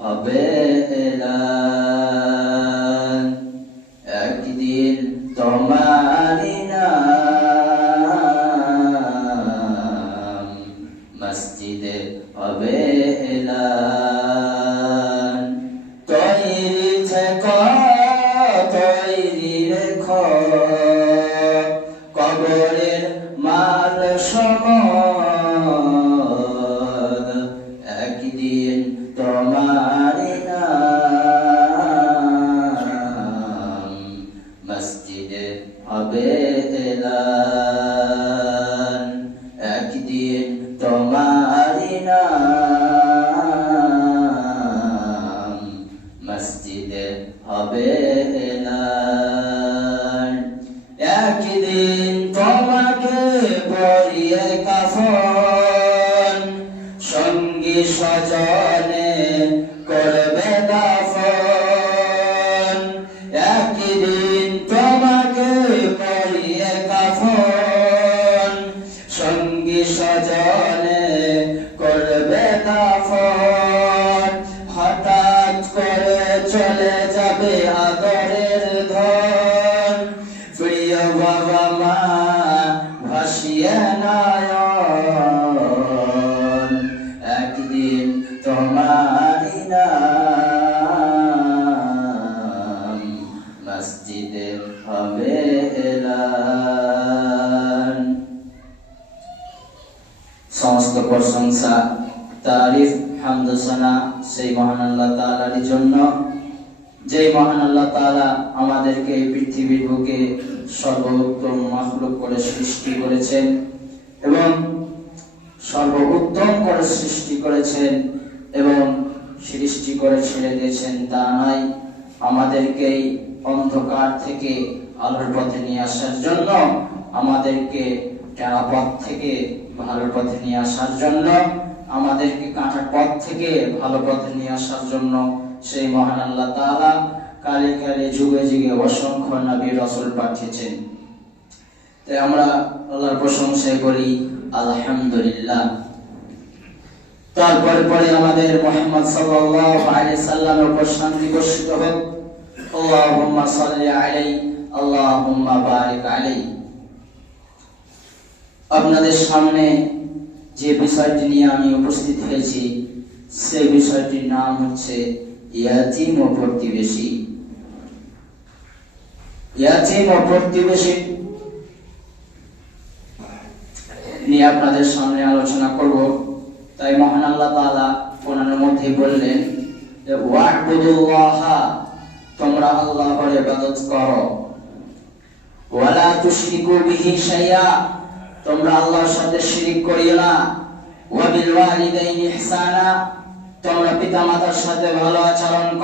হবে এলান একদিন তোমারি নাম মসজিদে হবে এলান তৈরি থেক তৈরি রেখ। স্বজনে করবে দাফন। একদিন তোমাকে পরিয়ে কাফন। সঙ্গী স্বজনে করবে দাফন। হঠাৎ করে চলে যাবে আদরের ধন। প্রিয় বাবা মা, ভাসিয়ে নয়ন। সমস্ত প্রশংসা, তারিফ হামদসানা সেই মহান আল্লাহ তাআলার জন্য। যে মহান আল্লাহ তাআলা আমাদেরকে এই পৃথিবীর বুকে সর্বোত্তম মাখলুক করে সৃষ্টি করেছেন এবং সর্বোত্তম করে সৃষ্টি করেছেন এবং সৃষ্টি করে ছেড়ে দিয়েছেন তা নয় আমাদেরকে অন্ধকার থেকে আলোর পথে নিয়ে আসার জন্য, আমাদেরকে টেরা পথ থেকে ভালো পথে নিয়ে আসার জন্য, আমাদেরকে কাঁটার পথ থেকে ভালো পথে নিয়ে আসার জন্য সেই মহান আল্লাহ তাআলা কালে কালে যুগে যুগে অসংখ্য নবী রসুল পাঠিয়েছেন। তাই আমরা আল্লাহর প্রশংসা করি আলহামদুলিল্লাহ। তারপরে পরে আমাদের মোহাম্মদ সাল্লাল্লাহু আলাইহি উপর শান্তি বর্ষিত হোক। আল্লাহুম্মা সাল্লি আলাইহি, আল্লাহুম্মা বারিক আলাইহি। আপনাদের সামনে যে বিষয়টি নিয়ে আমি উপস্থিত হয়েছি সেই বিষয়টির নাম হচ্ছে ইয়াতিম ও প্রতিবেশী। ইয়াতিম ও প্রতিবেশী নিয়ে আপনাদের সামনে আলোচনা করব। তাই মহান আল্লাহ তাআলা কোরআনের মধ্যে বললেন যে, ওয়া'বুদুল্লাহা, তোমরা আল্লাহর ইবাদত করো। ওয়ালা তুশরিকু বিহি শাইয়া, তোমরা আল্লাহর সাথে শিরিক করিও না। ওয়া বিল ওয়ালিদাইনি ইহসানা, তোমরা পিতামাতার সাথে ভালো আচরণ